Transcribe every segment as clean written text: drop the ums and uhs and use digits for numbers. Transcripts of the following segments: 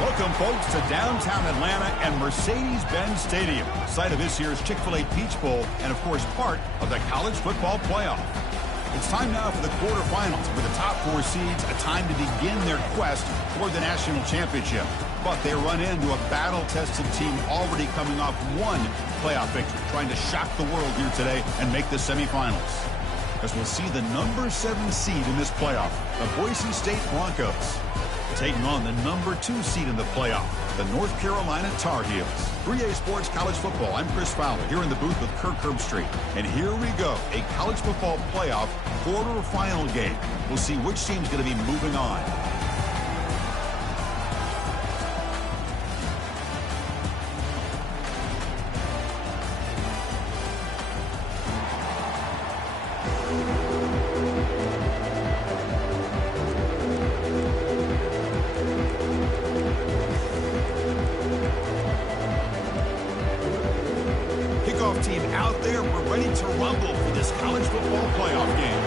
Welcome, folks, to downtown Atlanta and Mercedes-Benz Stadium, site of this year's Chick-fil-A Peach Bowl and, of course, part of the college football playoff. It's time now for the quarterfinals, with the top 4 seeds a time to begin their quest toward the national championship. But they run into a battle-tested team already coming off one playoff victory, trying to shock the world here today and make the semifinals. As we'll see the number 7 seed in this playoff, the Boise State Broncos, taking on the number 2 seed in the playoff, the North Carolina Tar Heels. 3A Sports College Football, I'm Chris Fowler, here in the booth with Kirk Herbstreit. And here we go, a college football playoff quarterfinal game. We'll see which team's going to be moving on. Team out there, we're ready to rumble for this college football playoff game.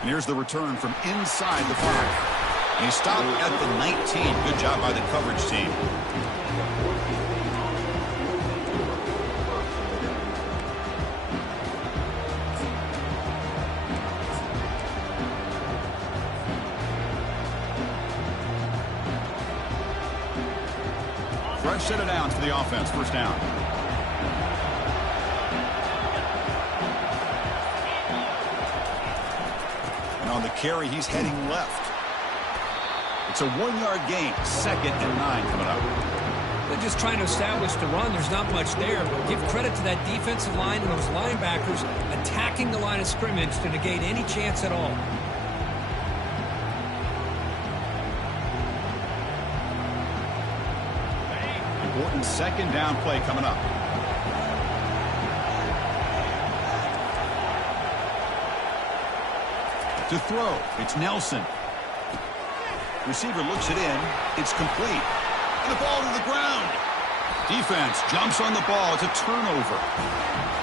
And here's the return from inside the 5. And he stopped at the 19. Good job by the coverage team. Fresh set of downs for the offense. First down. And on the carry, he's heading left. It's a 1-yard gain. 2nd and 9 coming up. They're just trying to establish the run. There's not much there, but give credit to that defensive line and those linebackers attacking the line of scrimmage to negate any chance at all. Important 2nd down play coming up. To throw, it's Nelson. Receiver looks it in. It's complete. And the ball to the ground. Defense jumps on the ball. It's a turnover.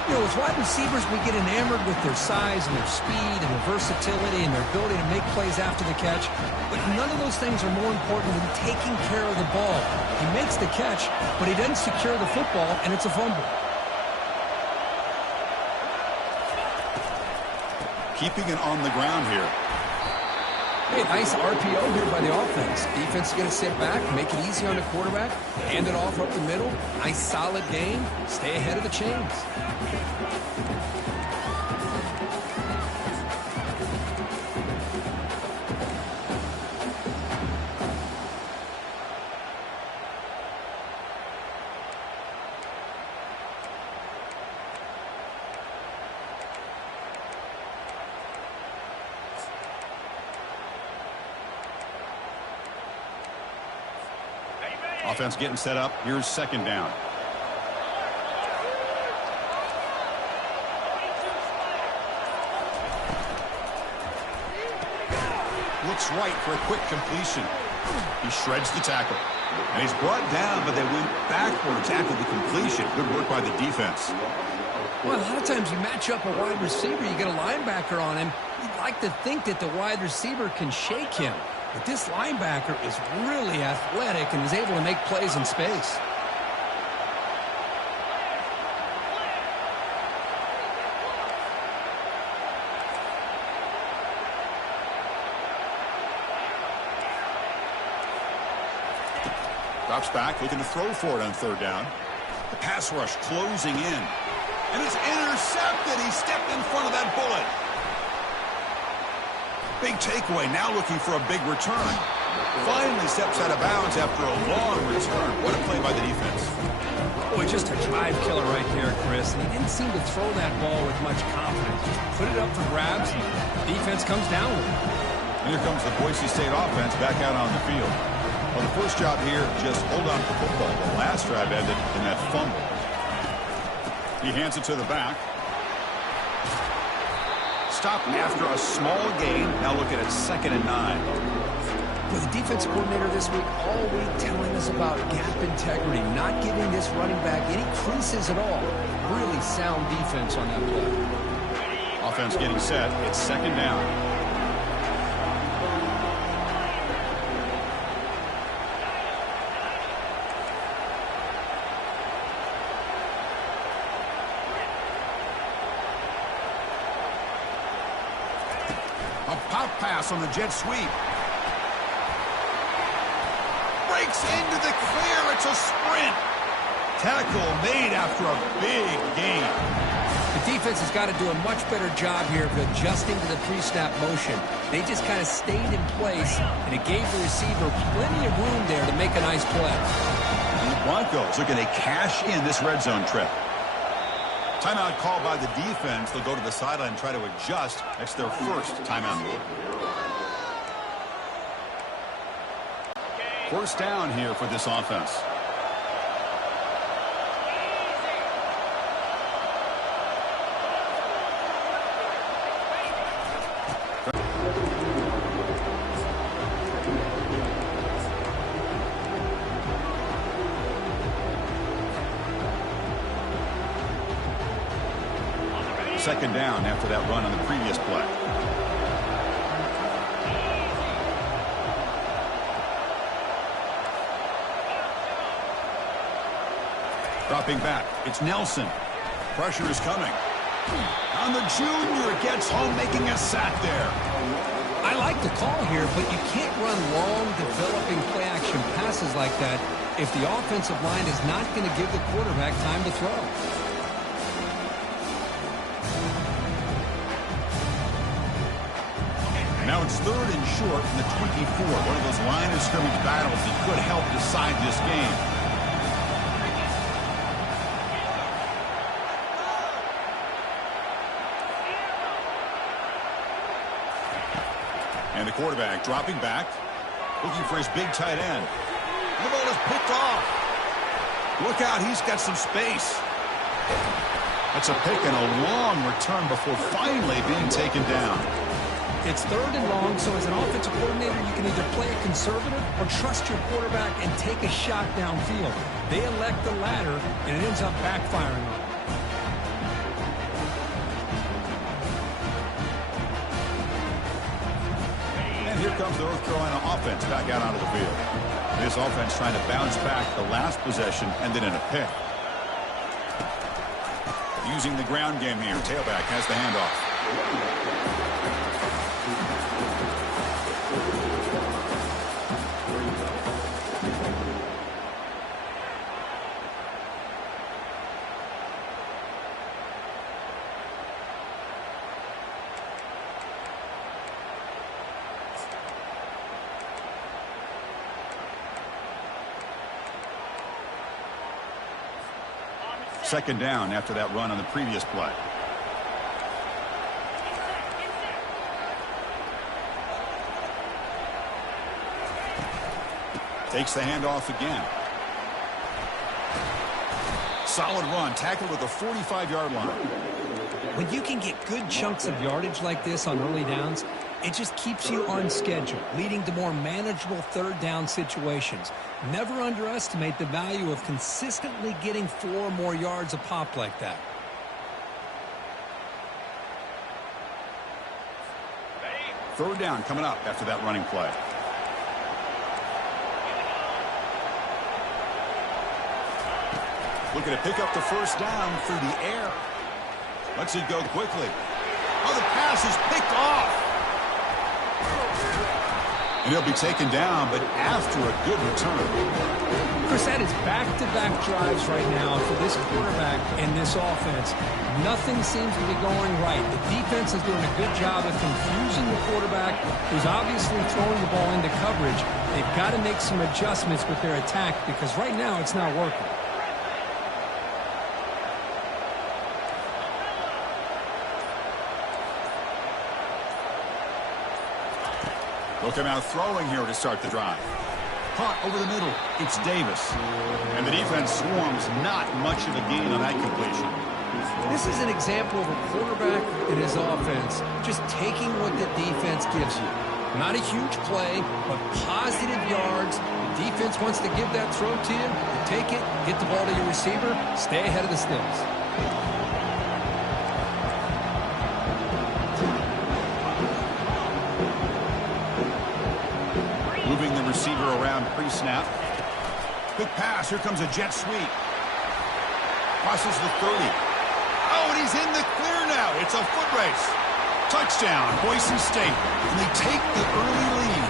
You know, as wide receivers, we get enamored with their size and their speed and their versatility and their ability to make plays after the catch. But none of those things are more important than taking care of the ball. He makes the catch, but he doesn't secure the football, and it's a fumble. Keeping it on the ground here. Hey, nice RPO here by the offense. Defense is going to sit back, make it easy on the quarterback, hand it off up the middle. Nice solid game. Stay ahead of the chains. Offense getting set up. Here's 2nd down. Looks right for a quick completion. He shreds the tackle. And he's brought down, but they went backwards after the completion. Good work by the defense. Well, a lot of times you match up a wide receiver, you get a linebacker on him. You'd like to think that the wide receiver can shake him. But this linebacker is really athletic and is able to make plays in space. Drops back, looking to throw for it on 3rd down. The pass rush closing in. And it's intercepted. He stepped in front of that bullet. Big takeaway, now looking for a big return. Finally steps out of bounds after a long return. What a play by the defense. Boy, just a drive killer right there, Chris. And he didn't seem to throw that ball with much confidence. Just put it up for grabs, and the defense comes down with it. And here comes the Boise State offense back out on the field. Well, the first job here, just hold on to the football. The last drive ended in that fumble. He hands it to the back. Stop after a small gain. Now looking at 2nd and 9. Well, the defense coordinator this week all week telling us about gap integrity, not giving this running back any creases at all. Really sound defense on that play. Offense getting set. It's second down. A pop pass on the jet sweep. Breaks into the clear. It's a sprint. Tackle made after a big gain. The defense has got to do a much better job here of adjusting to the pre-snap motion. They just kind of stayed in place, and it gave the receiver plenty of room there to make a nice play. And the Broncos looking to cash in this red zone trip. Timeout called by the defense. They'll go to the sideline and try to adjust. That's their first timeout. First down here for this offense. Second down after that run on the previous play. Dropping back. It's Nelson. Pressure is coming. On the junior. Gets home, making a sack there. I like the call here, but you can't run long, developing play-action passes like that if the offensive line is not going to give the quarterback time to throw. Now it's third and short from the 24. One of those line of scrimmage battles that could help decide this game. And the quarterback dropping back, looking for his big tight end. The ball is picked off. Look out, he's got some space. That's a pick and a long return before finally being taken down. It's third and long, so as an offensive coordinator, you can either play it conservative or trust your quarterback and take a shot downfield. They elect the latter, and it ends up backfiring on them. And here comes the North Carolina offense back out onto the field. This offense trying to bounce back the last possession, ended in a pick. Using the ground game here. Tailback has the handoff. Second down after that run on the previous play. Takes the handoff again. Solid run, tackled at the 45-yard line. When you can get good chunks of yardage like this on early downs, it just keeps you on schedule, leading to more manageable third down situations. Never underestimate the value of consistently getting 4 or more yards a pop like that. Third down coming up after that running play. Looking to pick up the first down through the air. Lets it go quickly. Oh, the pass is picked off. And he'll be taken down, but after a good return. Chris, that is back-to-back drives right now for this quarterback and this offense. Nothing seems to be going right. The defense is doing a good job of confusing the quarterback, who's obviously throwing the ball into coverage. They've got to make some adjustments with their attack because right now it's not working. Look him out throwing here to start the drive. Caught over the middle. It's Davis. And the defense swarms. Not much of a gain on that completion. This is an example of a quarterback and his offense just taking what the defense gives you. Not a huge play, but positive yards. The defense wants to give that throw to you. You take it, get the ball to your receiver, stay ahead of the stills. down pre-snap. Quick pass. Here comes a jet sweep. Crosses the 30. Oh, and he's in the clear now. It's a foot race. Touchdown, Boise State. And they take the early lead.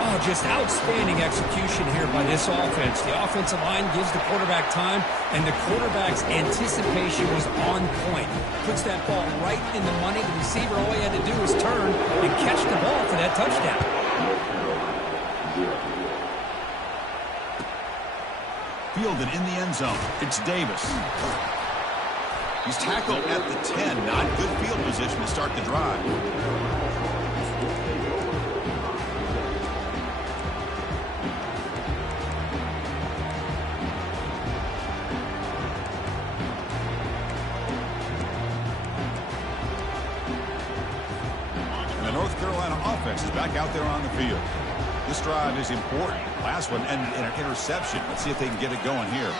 Oh, just outstanding execution here by this offense. The offensive line gives the quarterback time, and the quarterback's anticipation was on point. Puts that ball right in the money. The receiver, all he had to do was turn and catch the ball for that touchdown. Fielded in the end zone. It's Davis. He's tackled at the 10. Not good field position to start the drive. And the North Carolina offense is back out there on the field. This drive is important. Last one ended in an interception. Let's see if they can get it going here.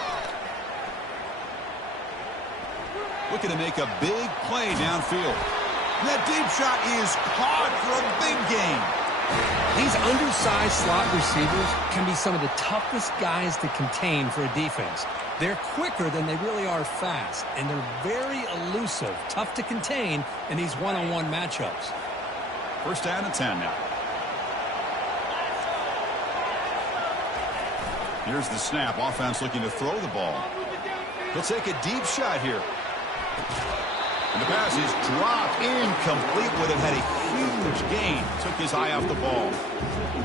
Looking to make a big play downfield. That deep shot is caught for a big gain. These undersized slot receivers can be some of the toughest guys to contain for a defense. They're quicker than they really are fast, and they're very elusive, tough to contain in these one-on-one matchups. First down and 10 now. Here's the snap. Offense looking to throw the ball. He'll take a deep shot here. And the pass is dropped incomplete. Would have had a huge gain. Took his eye off the ball.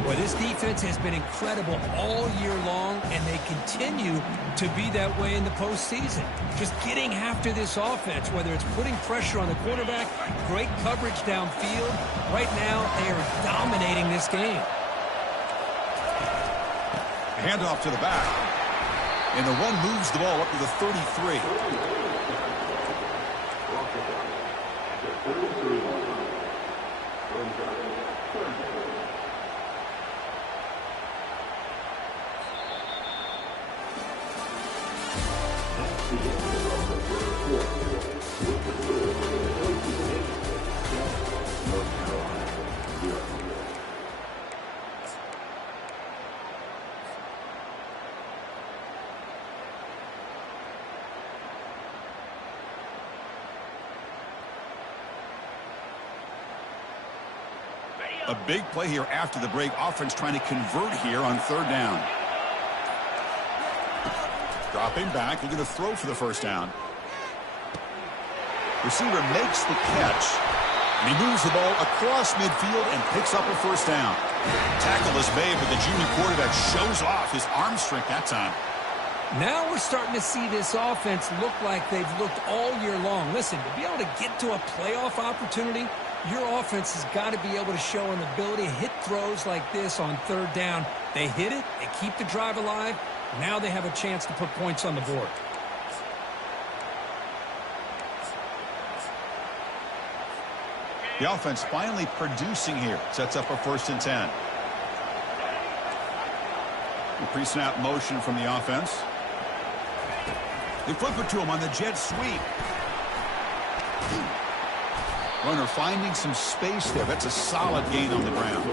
Well, this defense has been incredible all year long, and they continue to be that way in the postseason. Just getting after this offense, whether it's putting pressure on the quarterback, great coverage downfield. Right now, they are dominating this game. Handoff to the back. And the run moves the ball up to the 33. A big play here after the break. Offense trying to convert here on third down. Dropping back, looking to throw for the first down. Receiver makes the catch. And he moves the ball across midfield and picks up a first down. Tackle is made, but the junior quarterback shows off his arm strength that time. Now we're starting to see this offense look like they've looked all year long. Listen, to be able to get to a playoff opportunity, your offense has got to be able to show an ability to hit throws like this on third down. They hit it, they keep the drive alive. Now they have a chance to put points on the board. The offense finally producing here. Sets up a first and 10. The pre-snap motion from the offense. They flip it to him on the jet sweep. Runner finding some space there. That's a solid gain on the ground.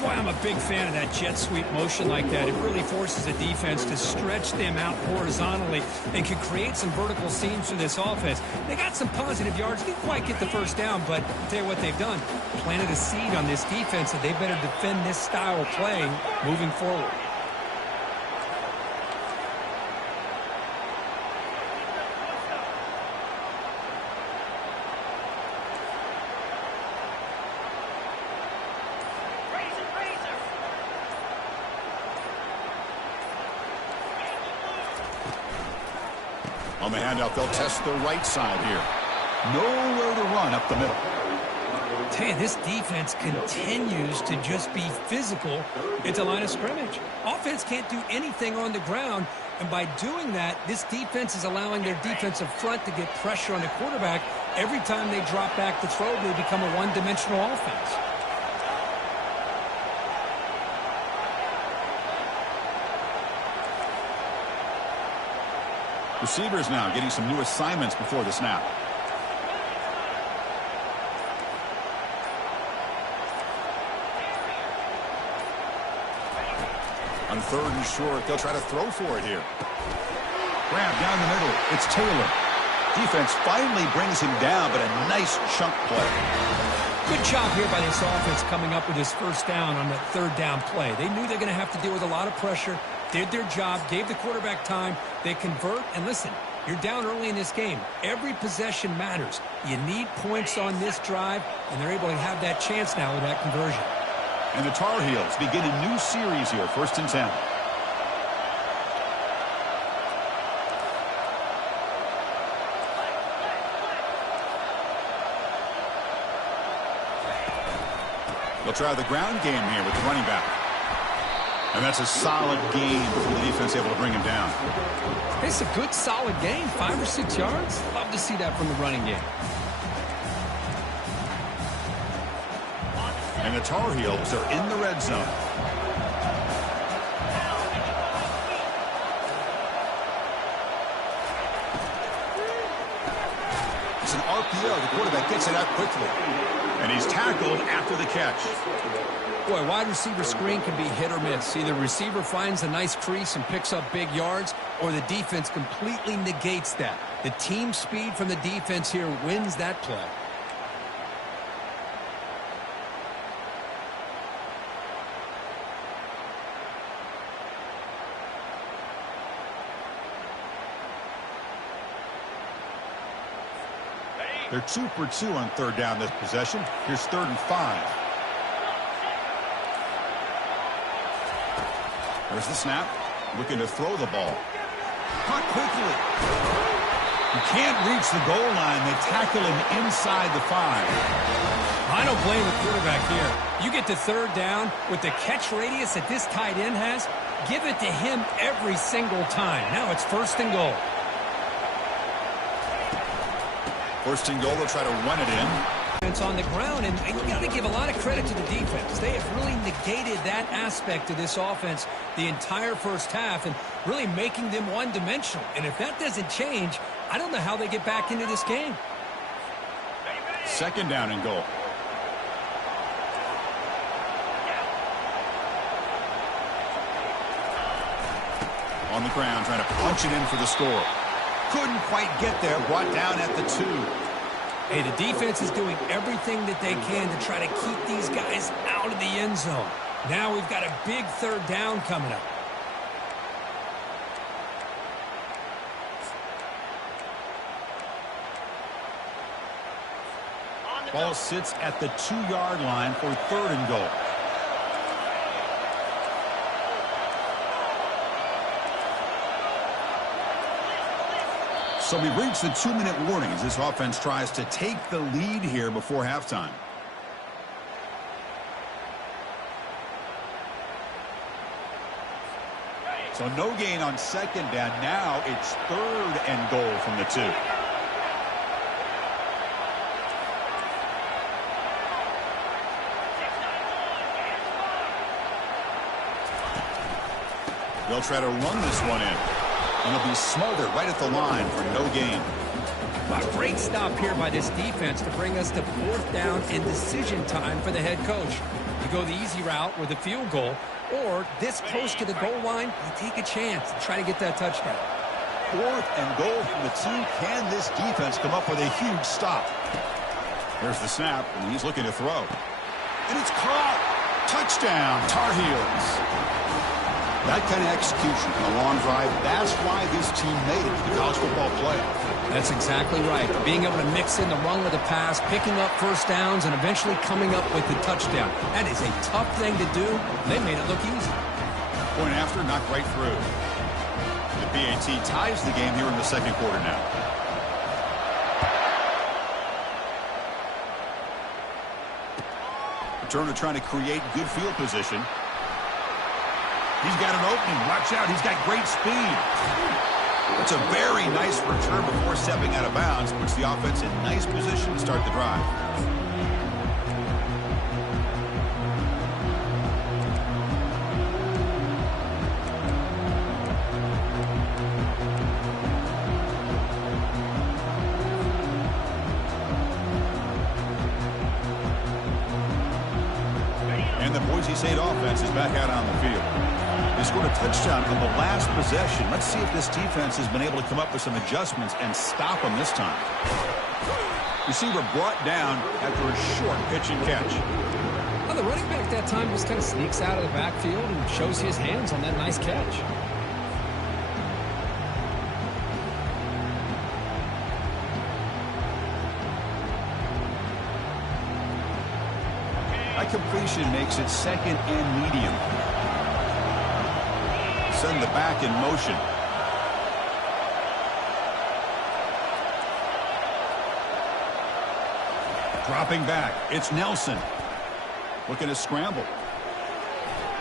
Boy, I'm a big fan of that jet sweep motion like that. It really forces a defense to stretch them out horizontally and can create some vertical seams for this offense. They got some positive yards. Didn't quite get the first down, but I'll tell you what they've done. Planted a seed on this defense, and they better defend this style of play moving forward. On the handout, they'll test the right side here. Nowhere to run up the middle. Tell you, this defense continues to just be physical at the line of scrimmage. Offense can't do anything on the ground, and by doing that, this defense is allowing their defensive front to get pressure on the quarterback. Every time they drop back to throw, they become a one-dimensional offense. Receivers now getting some new assignments before the snap. On 3rd and short, they'll try to throw for it here. Grab down the middle. It's Taylor. Defense finally brings him down, but a nice chunk play. Good job here by this offense coming up with his first down on that 3rd down play. They knew they're going to have to deal with a lot of pressure, did their job, gave the quarterback time. They convert, and listen, you're down early in this game. Every possession matters. You need points on this drive, and they're able to have that chance now with that conversion. And the Tar Heels begin a new series here, 1st and 10. They'll try the ground game here with the running back. And that's a solid gain before the defense able to bring him down. It's a good, solid gain, 5 or 6 yards. Love to see that from the running game. And the Tar Heels are in the red zone. It's an RPO. The quarterback gets it out quickly. And he's tackled after the catch. Boy, wide receiver screen can be hit or miss. Either the receiver finds a nice crease and picks up big yards, or the defense completely negates that. The team speed from the defense here wins that play. They're 2 for 2 on 3rd down this possession. Here's 3rd and 5. There's the snap. Looking to throw the ball. Caught quickly. You can't reach the goal line. They tackle him inside the 5. I don't blame the quarterback here. You get to 3rd down with the catch radius that this tight end has, give it to him every single time. Now it's 1st and goal. 1st and goal, they'll try to run it in. It's on the ground, and you got to give a lot of credit to the defense. They have really negated that aspect of this offense the entire first half and really making them one-dimensional. And if that doesn't change, I don't know how they get back into this game. 2nd down and goal. On the ground, trying to punch it in for the score. Couldn't quite get there, brought down at the 2. Hey, the defense is doing everything that they can to try to keep these guys out of the end zone. Now we've got a big 3rd down coming up. Ball sits at the 2-yard line for 3rd and goal. So we've reached the 2-minute warning as this offense tries to take the lead here before halftime. So no gain on 2nd down. Now it's 3rd and goal from the 2. They'll try to run this one in. And it'll be smothered right at the line for no gain. A great stop here by this defense to bring us to 4th down and decision time for the head coach. You go the easy route with a field goal, or this close to the goal line, you take a chance to try to get that touchdown. 4th and goal from the 2. Can this defense come up with a huge stop? There's the snap, and he's looking to throw. And it's caught. Touchdown, Tar Heels. That kind of execution on a long drive, that's why this team made it to the college football playoff. That's exactly right. Being able to mix in the run with the pass, picking up 1st downs, and eventually coming up with the touchdown. That is a tough thing to do. They made it look easy. Point after, knocked right through. The PAT ties the game here in the 2nd quarter now. Turner trying to create good field position. He's got an opening. Watch out. He's got great speed. It's a very nice return before stepping out of bounds. Puts the offense in nice position to start the drive. And the Boise State offense is back out on the field. They scored a touchdown on the last possession. Let's see if this defense has been able to come up with some adjustments and stop them this time. Receiver brought down after a short pitch and catch. Well, the running back that time just kind of sneaks out of the backfield and shows his hands on that nice catch. That completion makes it second and medium. Send the back in motion. Dropping back, it's Nelson. Looking to scramble.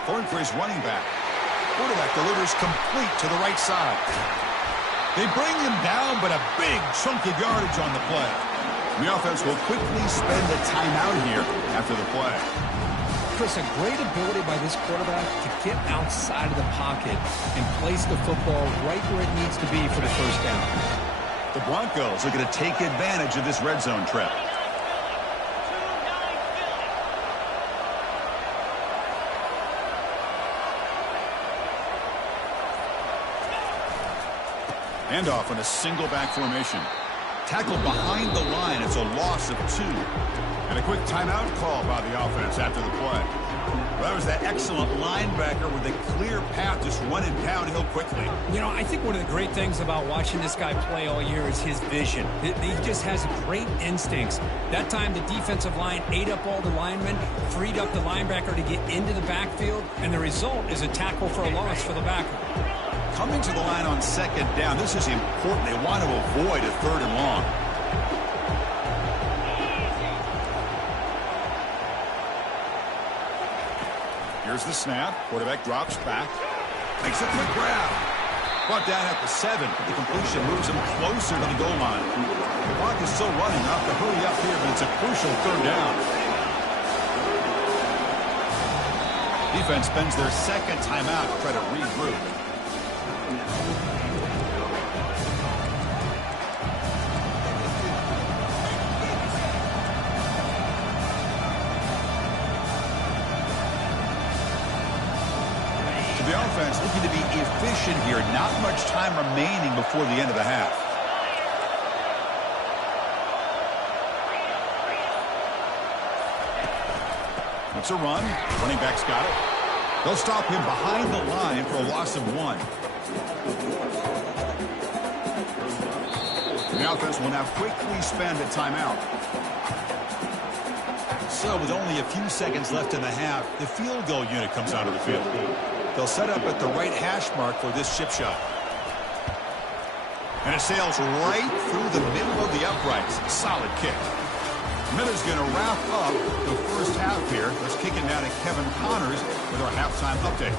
Going for his running back. Quarterback delivers complete to the right side. They bring him down, but a big chunk of yardage on the play. The offense will quickly spend a timeout here after the play. Chris, a great ability by this quarterback to get outside of the pocket and place the football right where it needs to be for the first down. The Broncos are going to take advantage of this red zone trap. Handoff on a single back formation. Tackled behind the line. It's a loss of 2. And a quick timeout call by the offense after the play. Well, that was that excellent linebacker with a clear path just running downhill quickly. You know, I think one of the great things about watching this guy play all year is his vision. He just has great instincts. That time the defensive line ate up all the linemen, freed up the linebacker to get into the backfield, and the result is a tackle for a loss for the backer. Coming to the line on second down, this is important. They want to avoid a 3rd and long. Here's the snap. Quarterback drops back. Makes a quick grab. Brought down at the 7. The completion moves him closer to the goal line. The clock is still running. Off to hurry up here, but it's a crucial 3rd down. Defense spends their second timeout to try to regroup. The offense looking to be efficient here. Not much time remaining before the end of the half. It's a run. Running back's got it. They'll stop him behind the line for a loss of 1. The offense will now quickly spend a timeout. So with only a few seconds left in the half, the field goal unit comes out of the field. They'll set up at the right hash mark for this chip shot. And it sails right through the middle of the uprights. Solid kick. Miller's going to wrap up the first half here. Let's kick it down to Kevin Connors with our halftime update.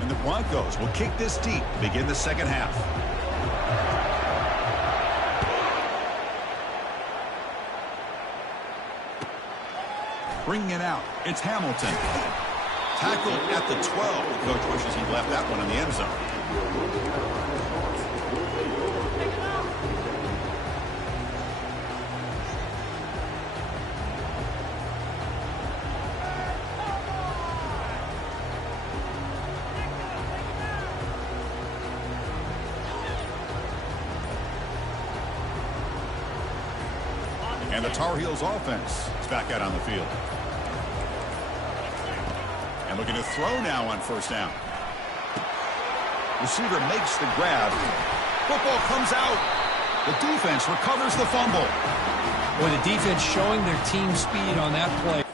And the Broncos will kick this deep to begin the second half. Bringing it out, it's Hamilton. Tackled at the 12. The coach wishes he left that one in the end zone. And the Tar Heels offense is back out on the field. And looking to throw now on first down. Receiver makes the grab. Football comes out. The defense recovers the fumble. Boy, the defense showing their team speed on that play.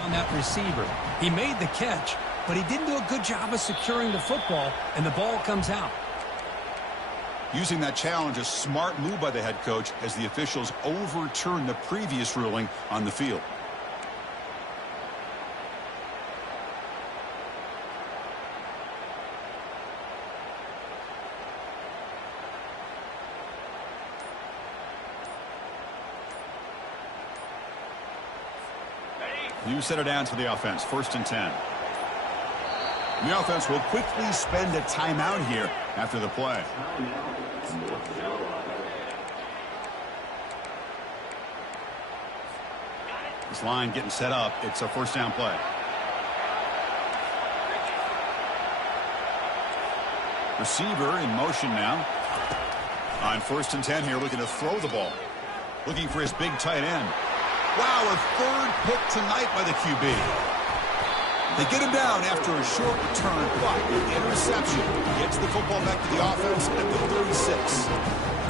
Around that receiver. He made the catch, but he didn't do a good job of securing the football, and the ball comes out. Using that challenge, a smart move by the head coach as the officials overturn the previous ruling on the field. You set it down to the offense, 1st and 10. The offense will quickly spend a timeout here after the play. This line getting set up. It's a first down play. Receiver in motion now. On 1st and 10 here, looking to throw the ball. Looking for his big tight end. Wow, a 3rd pick tonight by the QB. They get him down after a short return, but an interception gets the football back to the offense at the 36.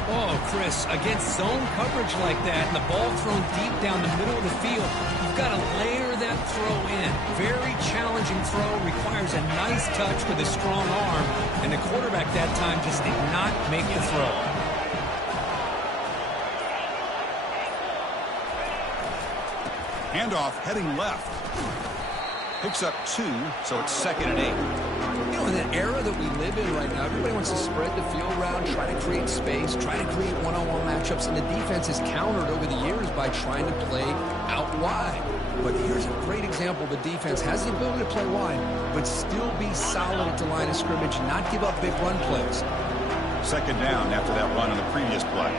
Oh, Chris, against zone coverage like that and the ball thrown deep down the middle of the field, you've got to layer that throw in. Very challenging throw, requires a nice touch with a strong arm, and the quarterback that time just did not make the throw. Handoff heading left. Picks up 2, so it's 2nd and 8. You know, in that era that we live in right now, everybody wants to spread the field around, try to create space, try to create one-on-one matchups, and the defense has countered over the years by trying to play out wide. But here's a great example. The defense has the ability to play wide, but still be solid at the line of scrimmage, not give up big run plays. 2nd down after that run on the previous play.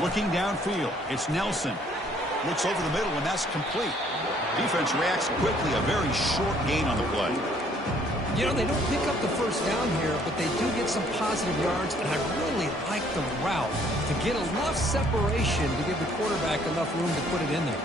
Looking downfield, it's Nelson. Looks over the middle, and that's complete. Defense reacts quickly, a very short gain on the play. You know, they don't pick up the first down here, but they do get some positive yards, and I really like the route to get enough separation to give the quarterback enough room to put it in there.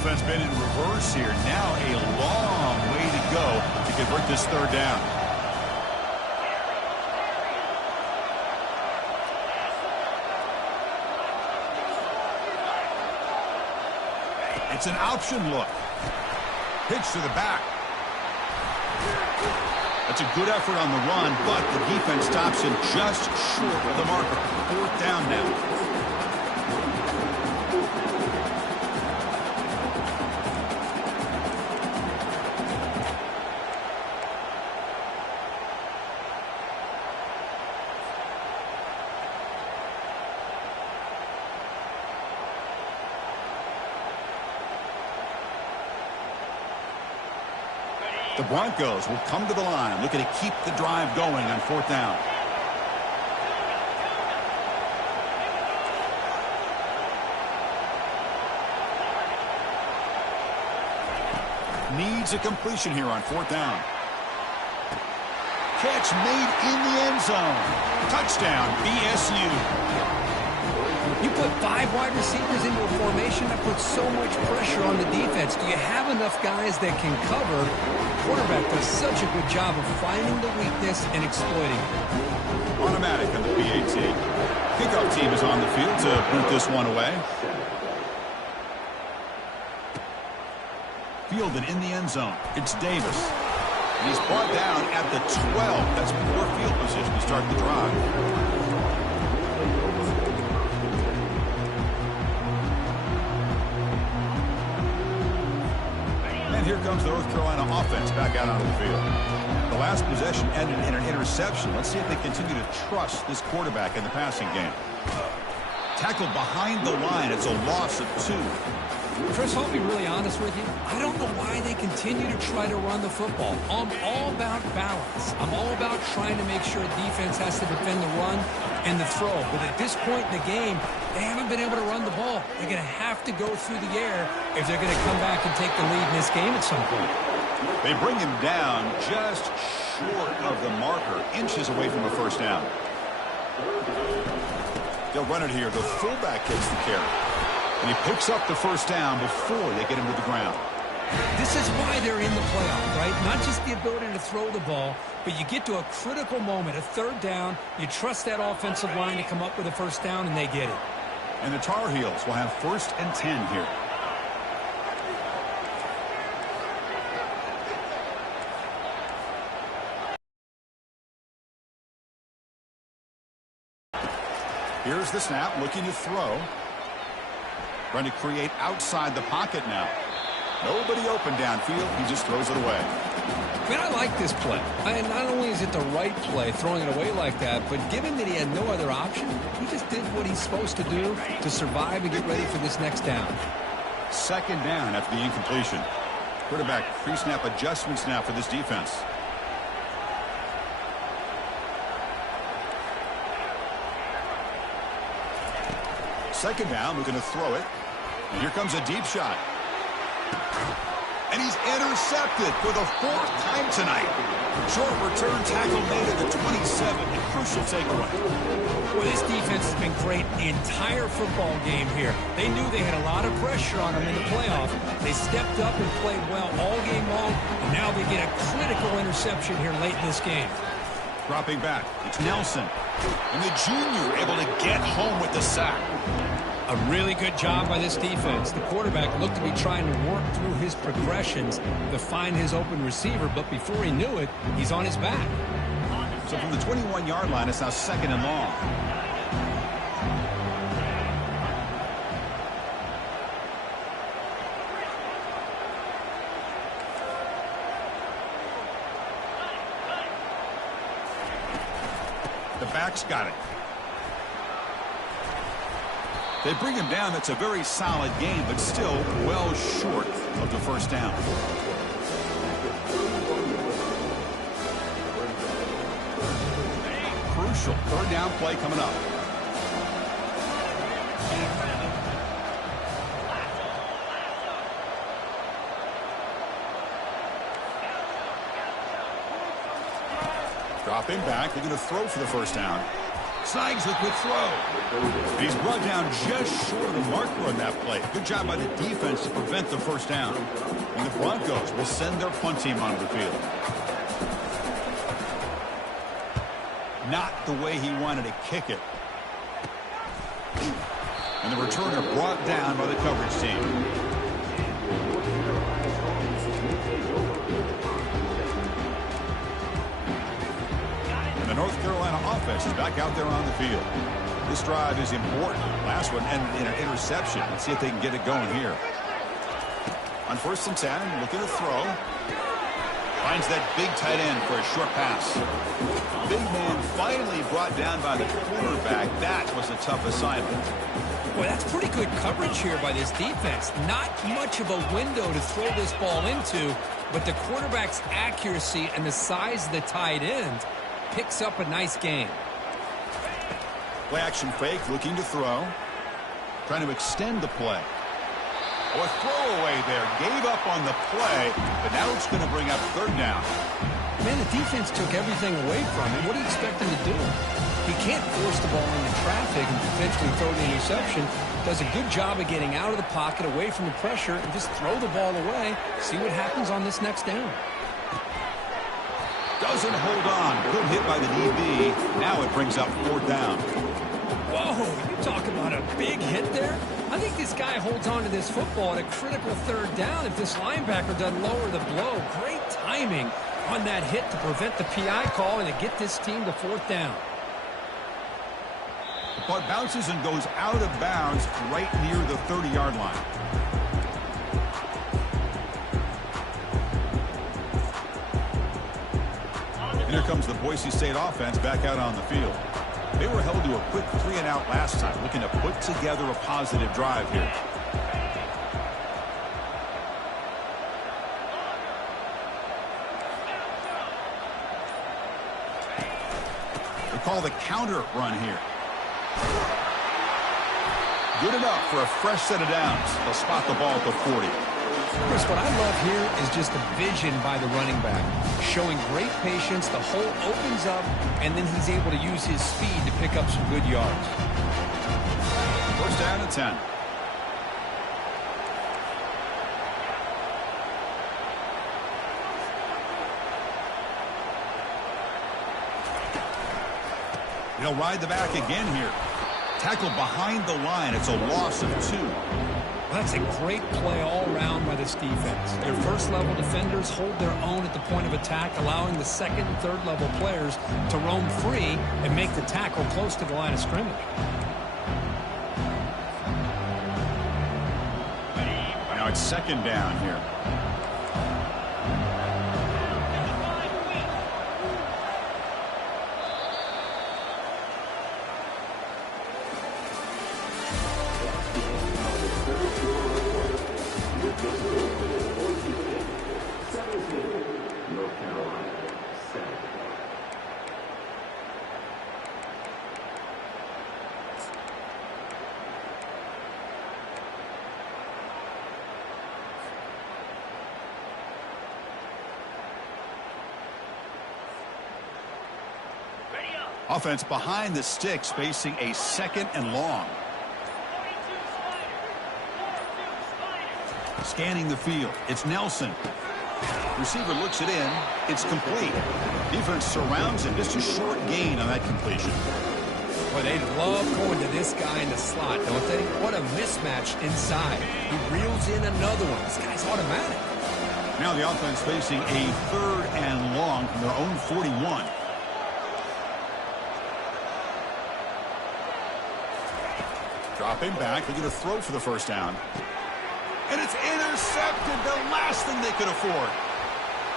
Offense been in reverse here. Now a long way to go to convert this 3rd down. It's an option look. Pitch to the back. That's a good effort on the run, but the defense stops him just short of the marker. 4th down now. The Broncos will come to the line, looking to keep the drive going on 4th down. Needs a completion here on 4th down. Catch made in the end zone. Touchdown, BSU. You put 5 wide receivers into a formation that puts so much pressure on the defense. Do you have enough guys that can cover? Quarterback does such a good job of finding the weakness and exploiting it. Automatic on the PAT. Kickoff team is on the field to boot this one away. Fielded in the end zone. It's Davis. And he's brought down at the 12. That's poor field position to start the drive. Here comes the North Carolina offense back out onto the field. The last possession ended in an interception. Let's see if they continue to trust this quarterback in the passing game. Tackled behind the line. It's a loss of 2. Chris, I'll be really honest with you. I don't know why they continue to try to run the football. I'm all about balance. I'm all about trying to make sure defense has to defend the run and the throw. But at this point in the game, they haven't been able to run the ball. They're going to have to go through the air if they're going to come back and take the lead in this game at some point. They bring him down just short of the marker, inches away from a first down. They'll run it here. The fullback takes the carry. And he picks up the first down before they get him to the ground. This is why they're in the playoff, right? Not just the ability to throw the ball, but you get to a critical moment, a 3rd down. You trust that offensive line to come up with a first down, and they get it. And the Tar Heels will have 1st and 10 here. Here's the snap, looking to throw. Trying to create outside the pocket now. Nobody open downfield. He just throws it away. Man, I like this play. And not only is it the right play, throwing it away like that, but given that he had no other option, he just did what he's supposed to do to survive and get ready for this next down. Second down after the incompletion. Quarterback pre-snap adjustments now for this defense. Second down, looking to throw it. And here comes a deep shot. And he's intercepted for the 4th time tonight. Short return tackle made at the 27. A crucial takeaway. Well, this defense has been great the entire football game here. They knew they had a lot of pressure on them in the playoff. They stepped up and played well all game long, and now they get a critical interception here late in this game. Dropping back, it's Nelson. And the junior able to get home with the sack. A really good job by this defense. The quarterback looked to be trying to work through his progressions to find his open receiver, but before he knew it, he's on his back. So from the 21-yard line, it's now 2nd and long. The back's got it. They bring him down. That's a very solid game, but still well short of the first down. Crucial 3rd down play coming up. Dropping back. They're going to throw for the first down. Snags the quick throw. He's brought down just short of the marker on that play. Good job by the defense to prevent the first down. And the Broncos will send their punt team onto the field. Not the way he wanted to kick it. And the returner brought down by the coverage team. The North Carolina offense is back out there on the field. This drive is important. Last one ended in an interception. Let's see if they can get it going here. On 1st and 10, looking to throw. Finds that big tight end for a short pass. Big man finally brought down by the quarterback. That was a tough assignment. Boy, that's pretty good coverage here by this defense. Not much of a window to throw this ball into, but the quarterback's accuracy and the size of the tight end picks up a nice game. Play action fake, looking to throw. Trying to extend the play. Oh, a throwaway there. Gave up on the play, but now it's going to bring up 3rd down. Man, the defense took everything away from him. What do you expect him to do? He can't force the ball into traffic and potentially throw the interception. Does a good job of getting out of the pocket, away from the pressure, and just throw the ball away. See what happens on this next down. Doesn't hold on. Good hit by the DB. Now it brings up 4th down. Whoa, you talk about a big hit there? I think this guy holds on to this football at a critical 3rd down if this linebacker doesn't lower the blow. Great timing on that hit to prevent the PI call and to get this team to 4th down. The punt bounces and goes out of bounds right near the 30-yard line. And here comes the Boise State offense back out on the field. They were held to a quick 3-and-out last time, looking to put together a positive drive here. They call the counter run here. Good enough for a fresh set of downs. They'll spot the ball at the 40. Chris, what I love here is just the vision by the running back. Showing great patience, the hole opens up, and then he's able to use his speed to pick up some good yards. 1st down and 10. He'll ride the back again here. Tackled behind the line. It's a loss of 2. Well, that's a great play all around by this defense. Their first-level defenders hold their own at the point of attack, allowing the second and third-level players to roam free and make the tackle close to the line of scrimmage. Now it's second down here. Offense behind the sticks facing a second and long. Scanning the field. It's Nelson. Receiver looks it in. It's complete. Defense surrounds him. Just a short gain on that completion. Well, they love going to this guy in the slot, don't they? What a mismatch inside. He reels in another one. This guy's automatic. Now the offense facing a third and long from their own 41. Dropping back, they're going to throw for the first down. And it's intercepted, the last thing they could afford.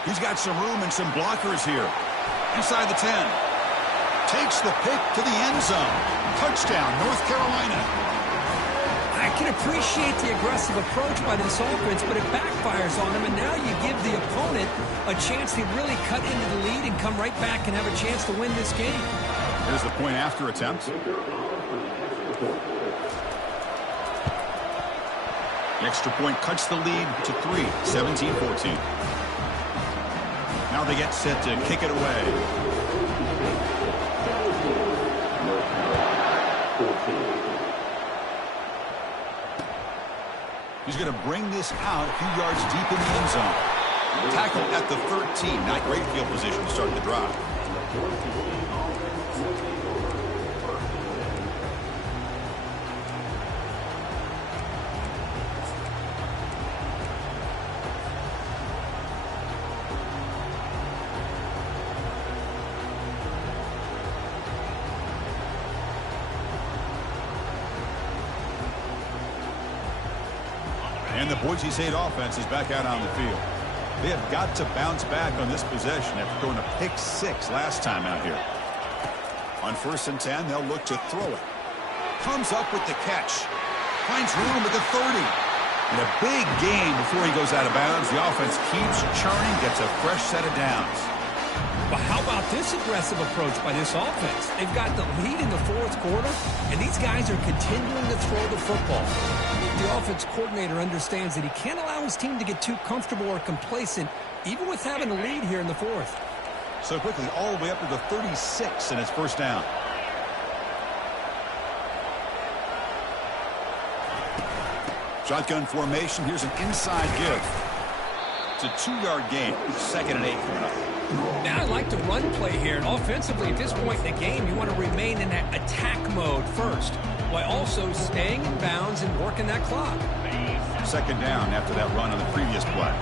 He's got some room and some blockers here. Inside the 10. Takes the pick to the end zone. Touchdown, North Carolina. I can appreciate the aggressive approach by this offense, but it backfires on them, and now you give the opponent a chance to really cut into the lead and come right back and have a chance to win this game. Here's the point after attempt. The extra point cuts the lead to 3, 17-14. Now they get set to kick it away. He's going to bring this out a few yards deep in the end zone. Tackle at the 13. Not great field position to start the drive. And the Boise State offense is back out on the field. They have got to bounce back on this possession after throwing a pick 6 last time out here. On 1st and 10, they'll look to throw it. Comes up with the catch. Finds room at the 30. And a big gain before he goes out of bounds. The offense keeps churning, gets a fresh set of downs. But how about this aggressive approach by this offense? They've got the lead in the 4th quarter, and these guys are continuing to throw the football. The offense coordinator understands that he can't allow his team to get too comfortable or complacent, even with having a lead here in the 4th. So quickly, all the way up to the 36, and it's first down. Shotgun formation. Here's an inside give. It's a 2-yard gain. 2nd and 8 coming up. Now I like the run play here, and offensively at this point in the game, you want to remain in that attack mode first, while also staying in bounds and working that clock. 2nd down after that run on the previous play.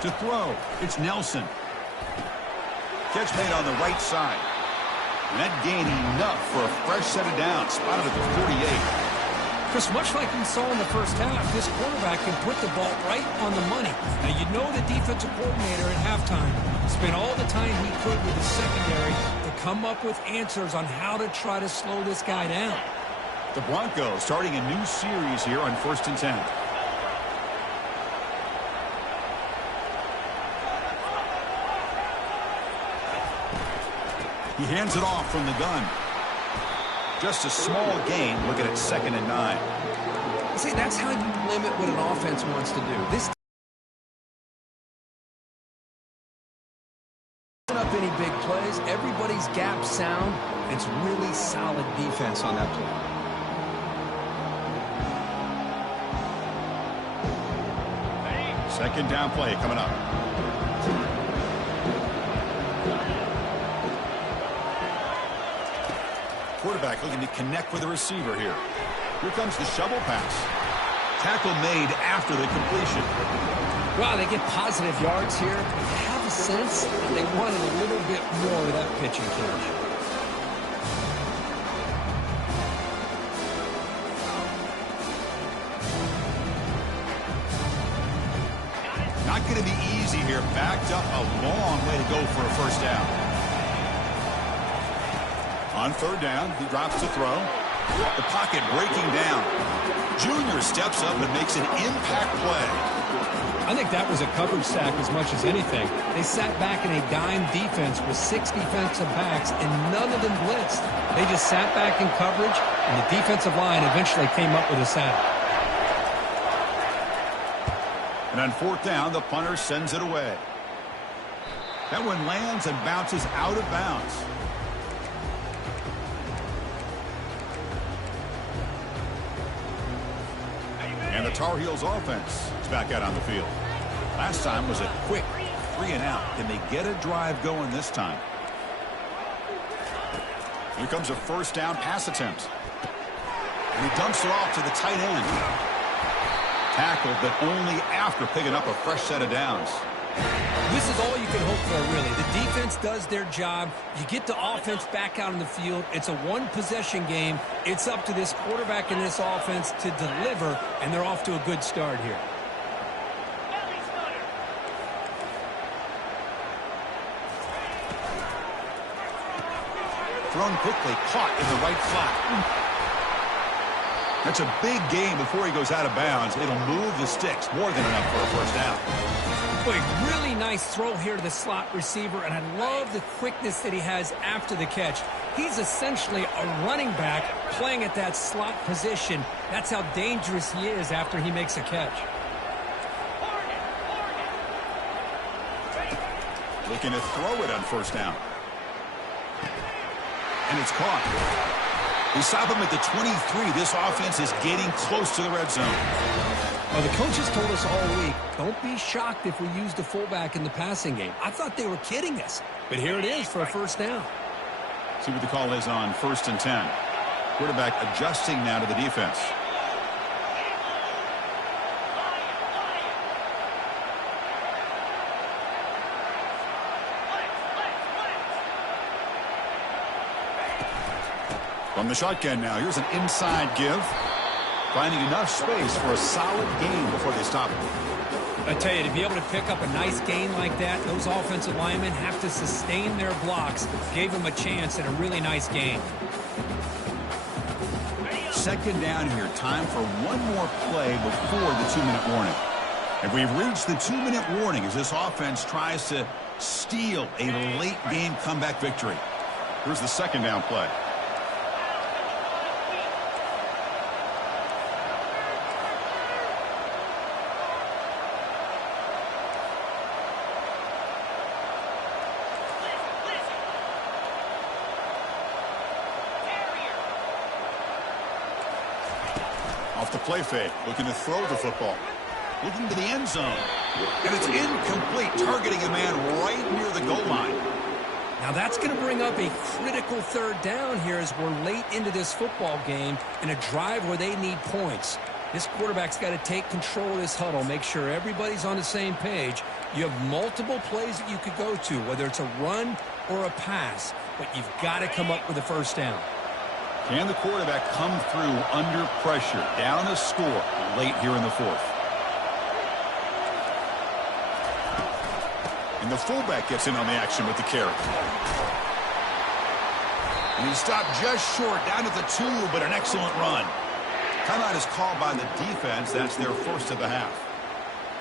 To throw, it's Nelson. Catch made on the right side. And that gained enough for a fresh set of downs, spotted at the 48. Chris, much like we saw in the first half, this quarterback can put the ball right on the money. Now, you know the defensive coordinator at halftime spent all the time he could with the secondary to come up with answers on how to try to slow this guy down. The Broncos starting a new series here on 1st and 10. He hands it off from the gun. Just a small gain, looking at 2nd and 9. See, that's how you limit what an offense wants to do. This up any big plays, everybody's gap sound. It's really solid defense on that play. Second down play coming up. Quarterback looking to connect with the receiver here. Here comes the shovel pass. Tackle made after the completion. Well, they get positive yards here. They have the sense that they wanted a little bit more of that pitching catch. Not going to be easy here. Backed up a long way to go for a first down. On third down, he drops to throw. The pocket breaking down. Junior steps up and makes an impact play. I think that was a coverage sack as much as anything. They sat back in a dime defense with 6 defensive backs, and none of them blitzed. They just sat back in coverage, and the defensive line eventually came up with a sack. And on fourth down, the punter sends it away. That one lands and bounces out of bounds. And the Tar Heels offense is back out on the field. Last time was a quick 3-and-out. Can they get a drive going this time? Here comes a first down pass attempt. And he dumps it off to the tight end. Tackled, but only after picking up a fresh set of downs. This is all you can hope for, really. The defense does their job. You get the offense back out on the field. It's a one-possession game. It's up to this quarterback and this offense to deliver, and they're off to a good start here. Thrown quickly, caught in the right flat. That's a big gain before he goes out of bounds. It'll move the sticks more than enough for a first down. Boy, really nice throw here to the slot receiver, and I love the quickness that he has after the catch. He's essentially a running back playing at that slot position. That's how dangerous he is after he makes a catch. Looking to throw it on first down. And it's caught. We stop him at the 23. This offense is getting close to the red zone. Well, the coaches told us all week, don't be shocked if we use the fullback in the passing game. I thought they were kidding us, but here it is for a first down. See what the call is on 1st and 10. Quarterback adjusting now to the defense. From the shotgun now, here's an inside give. Finding enough space for a solid gain before they stop him. I tell you, to be able to pick up a nice gain like that, those offensive linemen have to sustain their blocks. Gave them a chance at a really nice gain. Second down here. Time for one more play before the 2-minute warning. And we've reached the 2-minute warning as this offense tries to steal a late-game comeback victory. Here's the second down play. Off the play fake, looking to throw the football. Looking to the end zone. And it's incomplete, targeting a man right near the goal line. Now that's going to bring up a critical third down here as we're late into this football game in a drive where they need points. This quarterback's got to take control of this huddle, make sure everybody's on the same page. You have multiple plays that you could go to, whether it's a run or a pass, but you've got to come up with a first down. Can the quarterback come through under pressure, down a score late here in the fourth? And the fullback gets in on the action with the carry. And he stopped just short, down at the 2, but an excellent run. Timeout is called by the defense. That's their first of the half.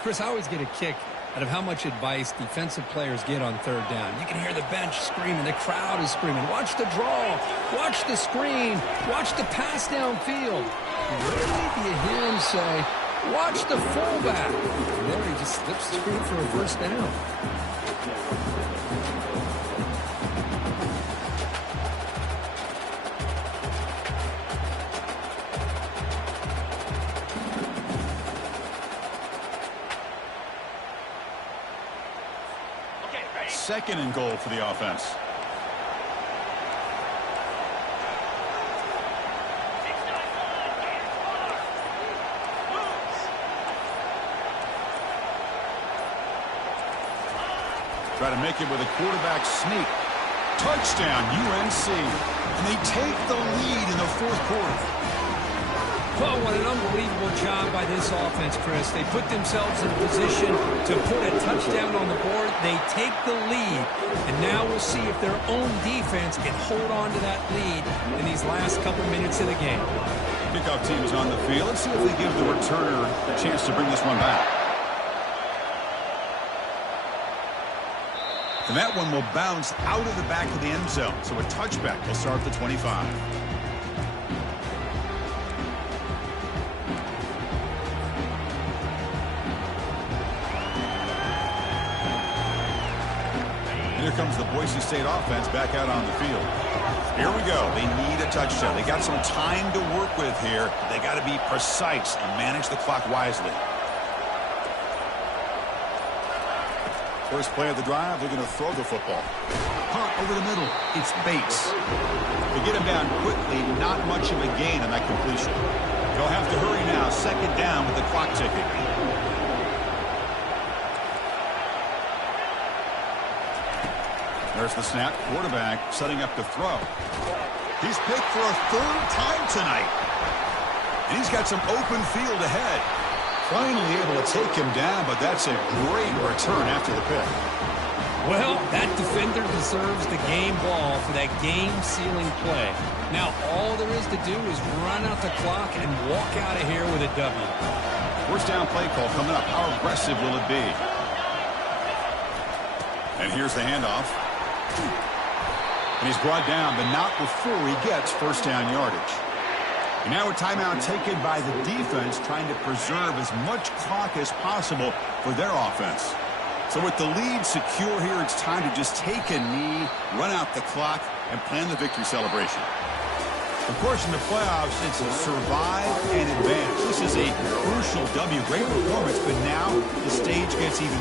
Chris, I always get a kick out of how much advice defensive players get on third down. You can hear the bench screaming. The crowd is screaming. Watch the draw. Watch the screen. Watch the pass downfield. Rarely do you hear him say, watch the fullback. And there he just slips through for a first down. Second and goal for the offense. Try to make it with a quarterback sneak. Touchdown, UNC. And they take the lead in the fourth quarter. Well, what an unbelievable job by this offense, Chris. They put themselves in a position to put a touchdown on the board. They take the lead, and now we'll see if their own defense can hold on to that lead in these last couple minutes of the game. Kickoff team is on the field. Let's see if they give the returner a chance to bring this one back. And that one will bounce out of the back of the end zone. So a touchback will start at the 25. Here comes the Boise State offense back out on the field. Here we go. They need a touchdown. They got some time to work with here. They got to be precise and manage the clock wisely. First play of the drive, they're going to throw the football. Punt over the middle. It's Bates. They get him down quickly. Not much of a gain on that completion. They'll have to hurry now. Second down with the clock ticking. There's the snap. Quarterback setting up to throw. He's picked for a third time tonight. And he's got some open field ahead. Finally able to take him down, but that's a great return after the pick. Well, that defender deserves the game ball for that game-sealing play. Now, all there is to do is run out the clock and walk out of here with a W. First down play call coming up. How aggressive will it be? And here's the handoff. And he's brought down, but not before he gets first down yardage. And now a timeout taken by the defense, trying to preserve as much clock as possible for their offense. So with the lead secure here, it's time to just take a knee, run out the clock, and plan the victory celebration. Of course, in the playoffs, it's survive and advance. This is a crucial W. Great performance, but now the stage gets even